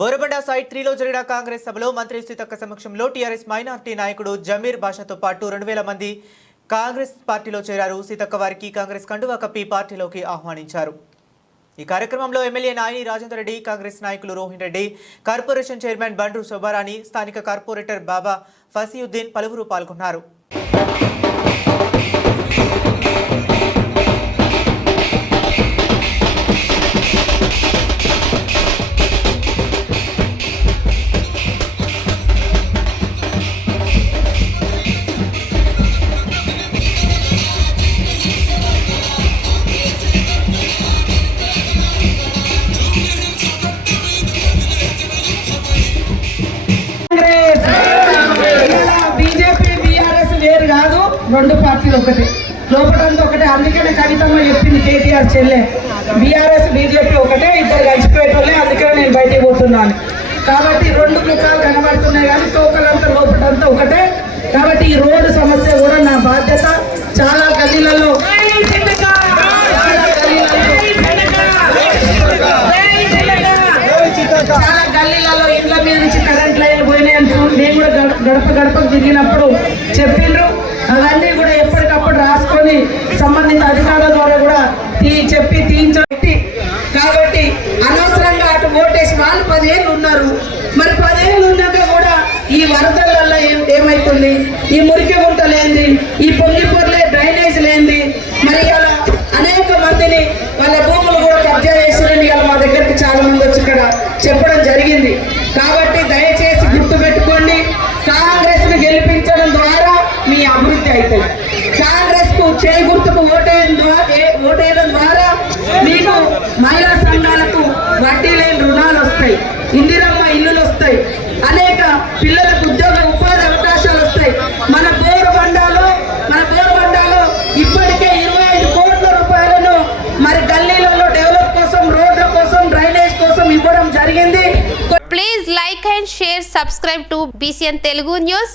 Borabanda site త్రీలో జరిగిన కాంగ్రెస్ సభలో మంత్రి సీతక్క సమక్షంలో టీఆర్ఎస్ మైనార్టీ నాయకుడు జమీర్ భాషతో పాటు రెండు వేల మంది కాంగ్రెస్ పార్టీలో చేరారు. సీతక్క వారికి కాంగ్రెస్ కండువా కప్పి పార్టీలోకి ఆహ్వానించారు. ఈ కార్యక్రమంలో ఎమ్మెల్యే నాయని రాజేందర్ రెడ్డి కాంగ్రెస్ నాయకులు రోహిన్ రెడ్డి కార్పొరేషన్ చైర్మన్ బండ్రు శోభారాణి స్థానిక కార్పొరేటర్ బాబా ఫసీయుద్దీన్ పలువురు పాల్గొన్నారు. రెండు పార్టీలు ఒకటి. లోపలంతా ఒకటే. అందుకనే కవితమ్మ చెప్పింది కేటీఆర్ చెల్లె. బీఆర్ఎస్ బీజేపీ ఒకటే. ఇద్దరు కలిసిపోయేటోళ్ళే. అందుకనే నేను బయటికి పోతున్నాను. కాబట్టి రెండు ముఖాలు కనబడుతున్నాయి కానీ తోకలంతా లోపలంతా ఒకటే. కాబట్టి ఈ రోడ్డు సమస్య కూడా నా బాధ్యత. చాలా గల్లీలలో చాలా గల్లీలలో ఇండ్ల మీద నుంచి కరెంట్ లైన్లు పోయినాయని నేను కూడా గడప గడపకు తిరిగినప్పుడు చెప్పిండ్రు. అవన్నీ కూడా ఎప్పటికప్పుడు రాసుకొని సంబంధిత అధికారుల ద్వారా కూడా తీ చెప్పి తీయించి కాబట్టి అనవసరంగా అటు ఓటేసి వాళ్ళు పదేళ్ళు ఉన్నారు. మరి పదేళ్ళు ఉన్నాక కూడా ఈ వరదల ఏం ఏమైతుంది? ఈ మురికి గుంట ఈ పొంగి పొరలే డ్రైనేజ్ లేనిది మరి అలా అనేక మందిని వాళ్ళ భూములు కూడా కబ్జా చేసిన మా దగ్గరికి చాలా మంది వచ్చి ఇక్కడ చెప్పడం జరిగింది. కాబట్టి దయచేసి చేయి గుర్తుకు ఓటేయడం ద్వారా ఓటేయడం ద్వారా మీకు మహిళా సంఘాలకు వడ్డీ లేని రుణాలు వస్తాయి. ఇందిరమ్మ ఇల్లులు వస్తాయి. అనేక పిల్లలకు ఉద్యోగ ఉపాధి అవకాశాలు వస్తాయి. మన బోరుబండాలో మన బోరుబండాలో ఇప్పటికే ఇరవై ఐదు కోట్ల రూపాయలను మరి గల్లీలలో డెవలప్ కోసం రోడ్ల కోసం డ్రైనేజ్ కోసం ఇవ్వడం జరిగింది. Please like and share subscribe to BCN Telugu news